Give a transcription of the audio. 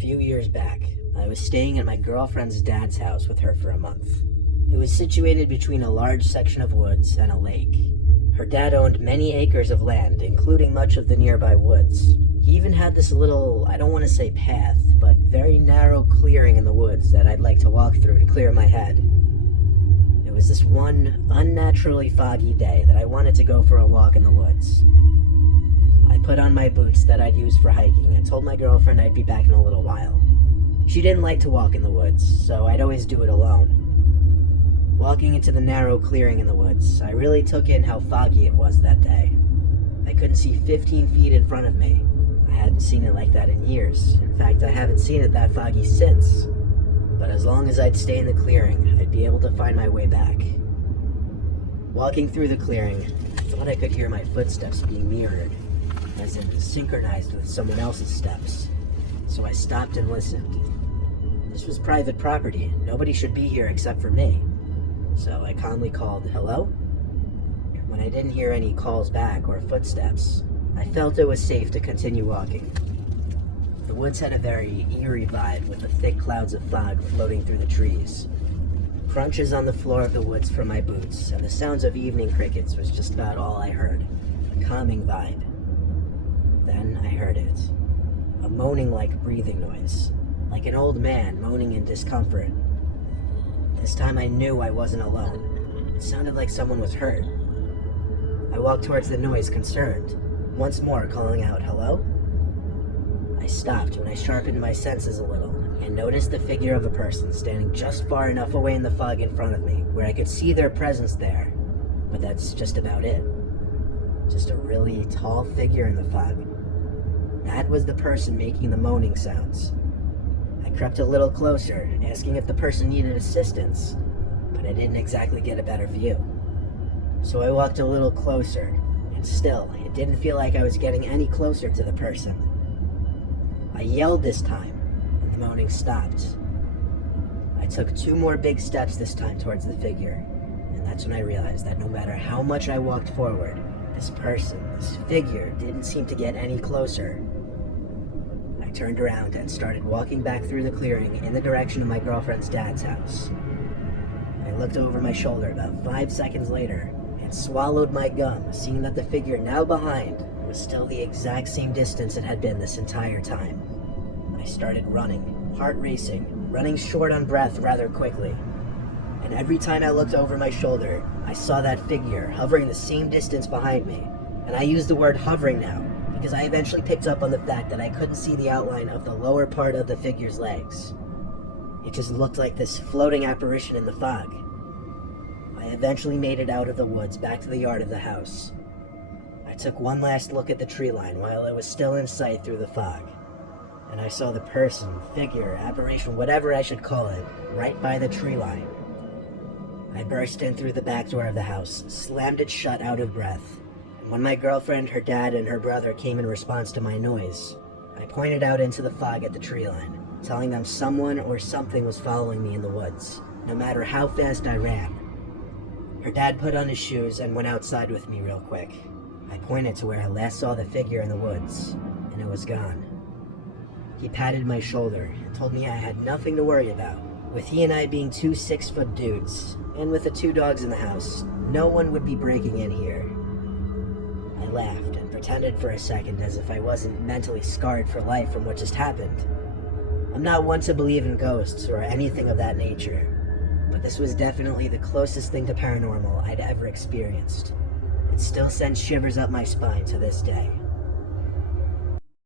few years back, I was staying at my girlfriend's dad's house with her for a month. It was situated between a large section of woods and a lake. Her dad owned many acres of land, including much of the nearby woods. He even had this little, I don't want to say path, but very narrow clearing in the woods that I'd like to walk through to clear my head. It was this one unnaturally foggy day that I wanted to go for a walk in the woods. I put on my boots that I'd use for hiking and told my girlfriend I'd be back in a little while. She didn't like to walk in the woods, so I'd always do it alone. Walking into the narrow clearing in the woods, I really took in how foggy it was that day. I couldn't see 15 feet in front of me. I hadn't seen it like that in years. In fact, I haven't seen it that foggy since. But as long as I'd stay in the clearing, I'd be able to find my way back. Walking through the clearing, I thought I could hear my footsteps being mirrored, as in synchronized with someone else's steps. So I stopped and listened. This was private property. Nobody should be here except for me. So I calmly called, "Hello?" When I didn't hear any calls back or footsteps, I felt it was safe to continue walking. The woods had a very eerie vibe with the thick clouds of fog floating through the trees. Crunches on the floor of the woods from my boots and the sounds of evening crickets was just about all I heard. A calming vibe. Then I heard it. A moaning-like breathing noise, like an old man moaning in discomfort. This time I knew I wasn't alone. It sounded like someone was hurt. I walked towards the noise, concerned, once more calling out, "Hello?" I stopped when I sharpened my senses a little and noticed the figure of a person standing just far enough away in the fog in front of me where I could see their presence there, but that's just about it. Just a really tall figure in the fog. That was the person making the moaning sounds. I crept a little closer, asking if the person needed assistance, but I didn't exactly get a better view. So I walked a little closer, and still, it didn't feel like I was getting any closer to the person. I yelled this time, and the moaning stopped. I took 2 more big steps this time towards the figure, and that's when I realized that no matter how much I walked forward, this person, this figure, didn't seem to get any closer. I turned around and started walking back through the clearing in the direction of my girlfriend's dad's house. I looked over my shoulder about 5 seconds later and swallowed my gum, seeing that the figure now behind was still the exact same distance it had been this entire time. I started running, heart racing, running short on breath rather quickly. And every time I looked over my shoulder, I saw that figure hovering the same distance behind me. And I use the word hovering now, because I eventually picked up on the fact that I couldn't see the outline of the lower part of the figure's legs. It just looked like this floating apparition in the fog. I eventually made it out of the woods back to the yard of the house. I took one last look at the tree line while it was still in sight through the fog, and I saw the person, figure, apparition, whatever I should call it, right by the tree line. I burst in through the back door of the house, slammed it shut out of breath. When my girlfriend, her dad, and her brother came in response to my noise, I pointed out into the fog at the tree line, telling them someone or something was following me in the woods, no matter how fast I ran. Her dad put on his shoes and went outside with me real quick. I pointed to where I last saw the figure in the woods, and it was gone. He patted my shoulder and told me I had nothing to worry about. With he and I being 2 6-foot dudes, and with the 2 dogs in the house, no one would be breaking in here. I laughed and pretended for a second as if I wasn't mentally scarred for life from what just happened. I'm not one to believe in ghosts or anything of that nature, but this was definitely the closest thing to paranormal I'd ever experienced. It still sends shivers up my spine to this day.